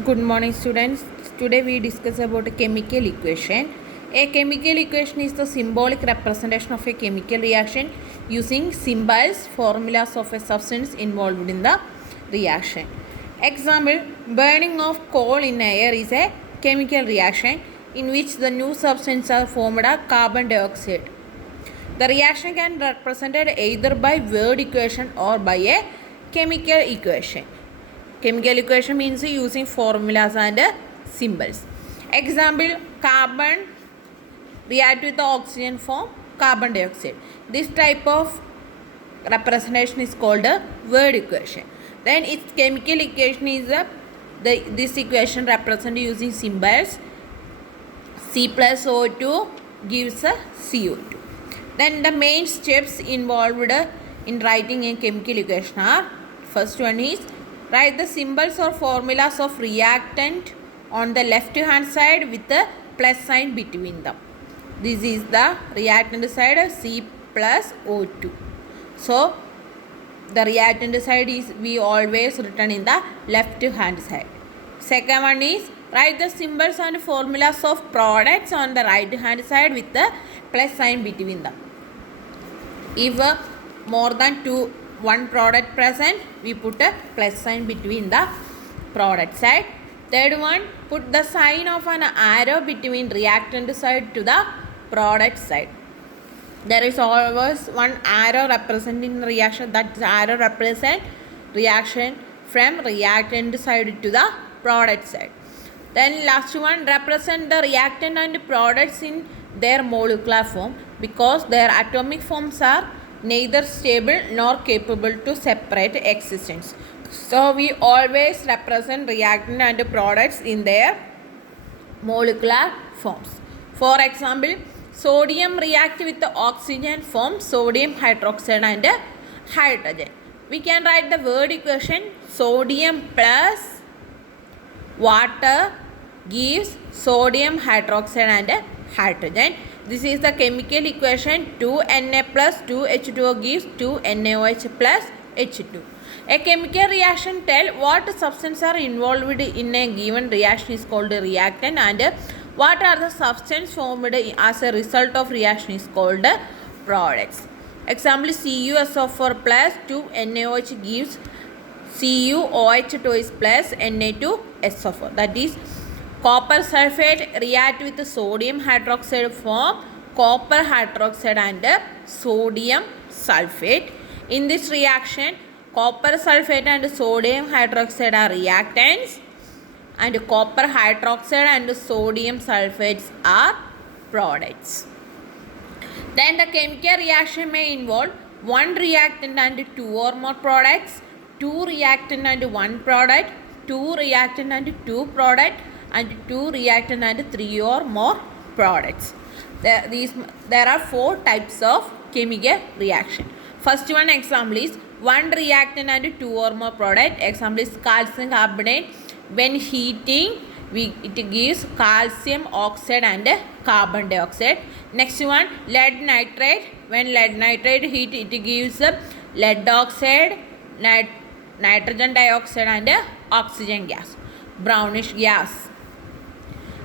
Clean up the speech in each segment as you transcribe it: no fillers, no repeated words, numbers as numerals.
Good morning, students. Today we discuss about a chemical equation. A chemical equation is the symbolic representation of a chemical reaction using symbols, formulas of a substance involved in the reaction. Example, burning of coal in air is a chemical reaction in which the new substance are formed as carbon dioxide. The reaction can be represented either by word equation or by a chemical equation. Chemical equation means using formulas and symbols. Example, carbon react with the oxygen form carbon dioxide. This type of representation is called a word equation. Then its chemical equation is this equation represented using symbols. C plus O2 gives a CO2. Then the main steps involved in writing a chemical equation are: first one is write the symbols or formulas of reactant on the left hand side with the plus sign between them. This is the reactant side, C plus O2. So the reactant side is we always written in the left hand side. Second one is write the symbols and formulas of products on the right hand side with the plus sign between them. If more than one product present, we put a plus sign between the product side. Third one, put the sign of an arrow between reactant side to the product side. There is always one arrow representing the reaction. That arrow represents reaction from reactant side to the product side. Then last one, represent the reactant and products in their molecular form because their atomic forms are neither stable nor capable to separate existence. So we always represent reactant and products in their molecular forms. For example, sodium react with the oxygen form sodium hydroxide and hydrogen. We can write the word equation sodium plus water gives sodium hydroxide and hydrogen. This is the chemical equation 2Na plus 2H2O gives 2NaOH plus H2. A chemical reaction tell what substances are involved in a given reaction is called a reactant and what are the substances formed as a result of reaction is called products. Example, CuSO4 plus 2NaOH gives CuOH twice plus Na2SO4. That is, copper sulfate react with sodium hydroxide form copper hydroxide and sodium sulfate. In this reaction, copper sulfate and sodium hydroxide are reactants and copper hydroxide and sodium sulfates are products. Then the chemical reaction may involve one reactant and two or more products, two reactant and one product, two reactant and two product, and two reactant and three or more products. There are four types of chemical reaction. First one example is one reactant and two or more product. Example is calcium carbonate. When heating, it gives calcium oxide and carbon dioxide. Next one, lead nitrate. When lead nitrate heat, it gives lead oxide, nitrogen dioxide and oxygen gas, brownish gas.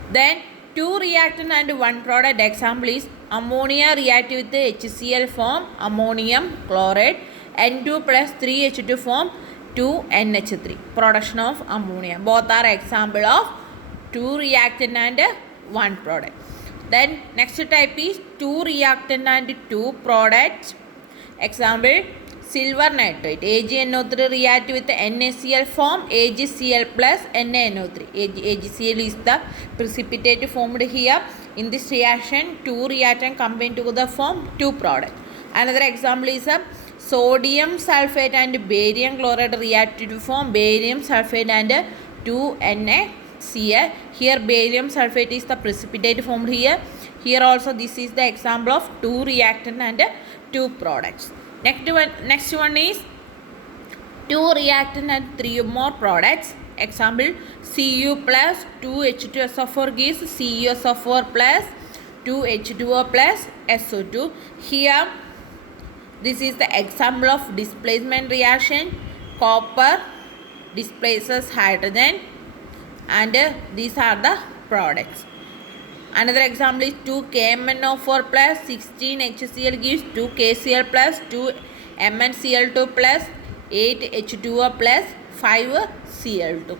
Then two reactant and one product. Example is ammonia react with the HCl form ammonium chloride, N2 plus 3H2 form 2NH3, production of ammonia. Both are example of two reactant and one product. Then next type is two reactant and two products. Example, silver nitrate AgNO3 react with the NaCl form AgCl plus NaNO3. AgCl is the precipitate formed here. In this reaction, two reactant combine together form two product. Another example is sodium sulfate and barium chloride react to form barium sulfate and 2NaCl. Here barium sulfate is the precipitate formed here. Here also this is the example of two reactant and two products. Next one is two reactant and three more products. Example, Cu plus 2H2SO4 gives CuSO4 plus 2H2O plus SO2. Here this is the example of displacement reaction. Copper displaces hydrogen and these are the products. Another example is 2 KMnO4 plus 16 HCl gives 2 KCl plus 2 MnCl2 plus 8 H2O plus 5 Cl2.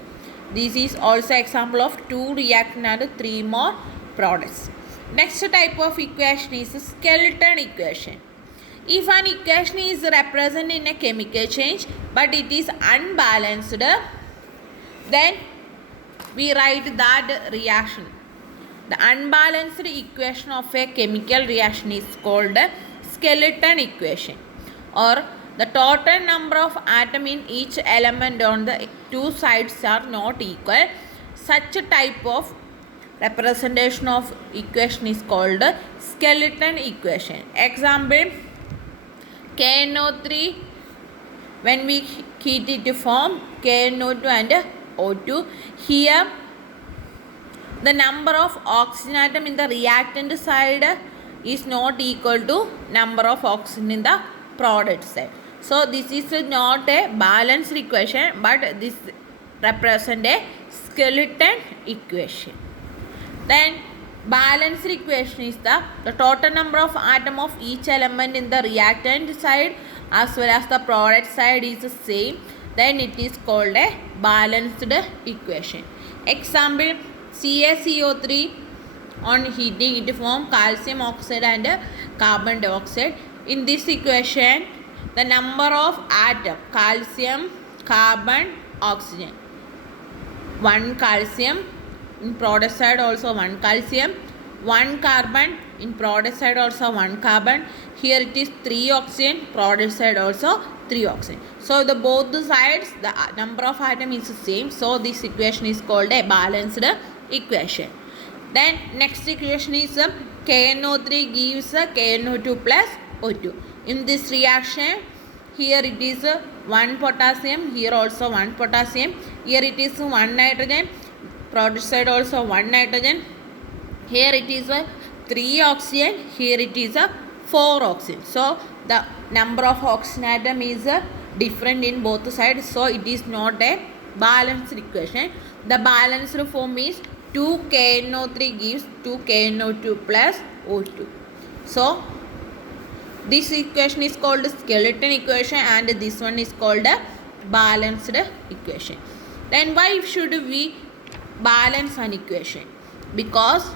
This is also example of 2 reactant and 3 more products. Next type of equation is skeleton equation. If an equation is represented in a chemical change but it is unbalanced, then we write that reaction. The unbalanced equation of a chemical reaction is called skeleton equation, or the total number of atoms in each element on the two sides are not equal. Such a type of representation of equation is called skeleton equation. Example, KNO3, when we heat it to form KNO2 and O2. Here the number of oxygen atom in the reactant side is not equal to number of oxygen in the product side. So this is not a balanced equation, but this represents a skeleton equation. Then balanced equation is the total number of atom of each element in the reactant side as well as the product side is the same. Then it is called a balanced equation. Example, CaCO3, on heating it form calcium oxide and carbon dioxide. In this equation, the number of atom calcium, carbon, oxygen, 1 calcium, in product side also 1 calcium, 1 carbon, in product side also 1 carbon. Here it is 3 oxygen, product side also 3 oxygen. So the both the sides the number of atom is the same. So this equation is called a balanced equation. Then next equation is KNO3 gives KNO2 plus O2. In this reaction, here it is 1 potassium, here also 1 potassium, here it is 1 nitrogen, product side also 1 nitrogen, here it is 3 oxygen, here it is 4 oxygen. So the number of oxygen atom is different in both sides, so it is not a balanced equation. The balanced form is 2 KNO3 gives 2 KNO2 plus O2. So this equation is called skeleton equation and this one is called a balanced equation. Then why should we balance an equation? Because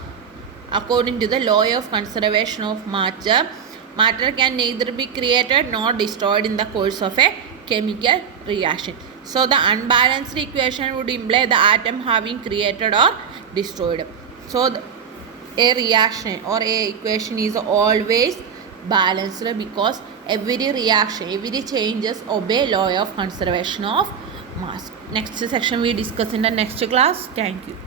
according to the law of conservation of matter, matter can neither be created nor destroyed in the course of a chemical reaction. So the unbalanced equation would imply the atom having created or destroyed. So a reaction or a equation is always balanced because every reaction, every changes obey law of conservation of mass. Next section we discuss in the next class. Thank you.